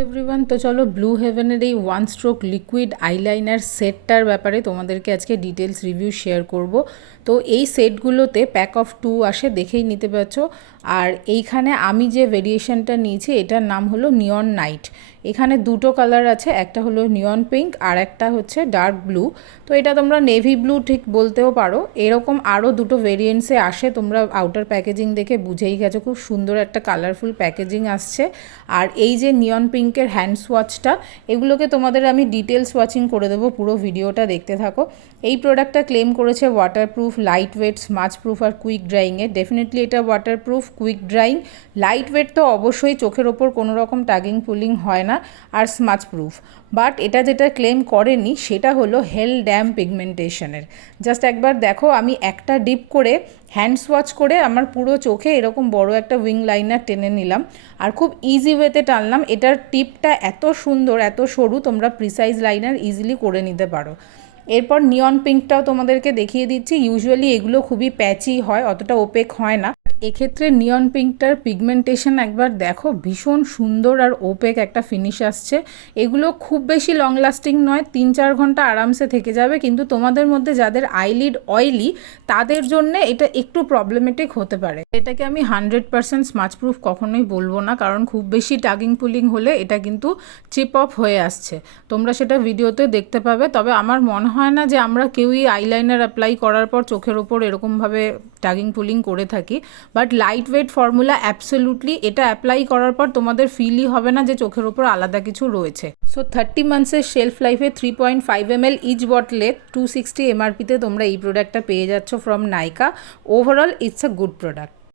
Everyone, তো চলো blue হেভেনের এই ওয়ান স্ট্রোক লিকুইড আইলাইনার সেটটার ব্যাপারে তোমাদেরকে আজকে ডিটেলস রিভিউ শেয়ার করব। তো এই সেটগুলোতে প্যাক অফ 2 আসে, দেখেই নিতে পারছো। আর এইখানে আমি যে ভেরিয়েশনটা নিয়েছি এটার নাম হলো নিয়ন নাইট। এখানে দুটো কালার আছে, একটা হলো নিয়ন পিঙ্ক আর একটা হচ্ছে ডার্ক ব্লু। তো এটা তোমরা নেভি ব্লু ঠিক বলতেও পারো। এরকম আরও দুটো ভেরিয়েন্টসে আসে, তোমরা আউটার প্যাকেজিং দেখে বুঝেই গেছো, খুব সুন্দর একটা কালারফুল প্যাকেজিং আসছে। আর এই যে নিয়ন পিঙ্কের হ্যান্ড সোয়াচটা, এগুলোকে তোমাদের আমি ডিটেলস ওয়াচিং করে দেবো, পুরো ভিডিওটা দেখতে থাকো। এই প্রোডাক্টটা ক্লেম করেছে waterproof, light weight, smudge proof আর কুইক ড্রাইংয়ে। ডেফিনেটলি এটা waterproof, quick drying, light weight তো অবশ্যই, চোখের ওপর কোনো রকম টাগিং পুলিং হয় না, আর স্মাচ প্রুফ। বাট এটা যেটা ক্লেম করেনি সেটা হলো হেল ড্যাম পিগমেন্টেশনের। জাস্ট একবার দেখো, আমি একটা ডিপ করে হ্যান্ড সোয়াচ করে আমার পুরো চোখে এরকম বড় একটা উইং লাইনার টেনে নিলাম, আর খুব ইজি ওয়েতে টানলাম। এটার টিপটা এত সুন্দর, এত সরু, তোমরা প্রিসাইজ লাইনার ইজিলি করে নিতে পারো। এরপর নিয়ন পিঙ্কটাও তোমাদেরকে দেখিয়ে দিচ্ছি। ইউজুয়ালি এগুলো খুবই প্যাচি হয়, অতটা ওপেক হয় না। এক্ষেত্রে নিয়ন পিঙ্কটার পিগমেন্টেশন একবার দেখো, ভীষণ সুন্দর আর ওপেক একটা ফিনিশ আসছে। এগুলো খুব বেশি লং লাস্টিং নয়, 3-4 ঘন্টা আরামসে থেকে যাবে, কিন্তু তোমাদের মধ্যে যাদের আইলিড অয়েলি তাদের জন্য এটা একটু প্রবলেমেটিক হতে পারে। এটাকে আমি 100% স্মাচ প্রুফ কখনোই বলবো না, কারণ খুব বেশি টাগিং পুলিং হলে এটা কিন্তু চিপ অফ হয়ে আসছে। তোমরা সেটা ভিডিওতে দেখতে পাবে। তবে আমার মনে হয় না যে আমরা কেউই আইলাইনার অ্যাপ্লাই করার পর চোখের ওপর এরকমভাবে টাগিং পুলিং করে থাকি। But light weight formula absolutely, এটা অ্যাপ্লাই করার পর তোমাদের ফিলই হবে না যে চোখের ওপর আলাদা কিছু রয়েছে। সো 30 মান্থসের শেলফ লাইফে 3.5 ml ইচ বটলে 260 MRPতে তোমরা এই প্রোডাক্টটা পেয়ে যাচ্ছ from Nykaa. Overall it's a good product.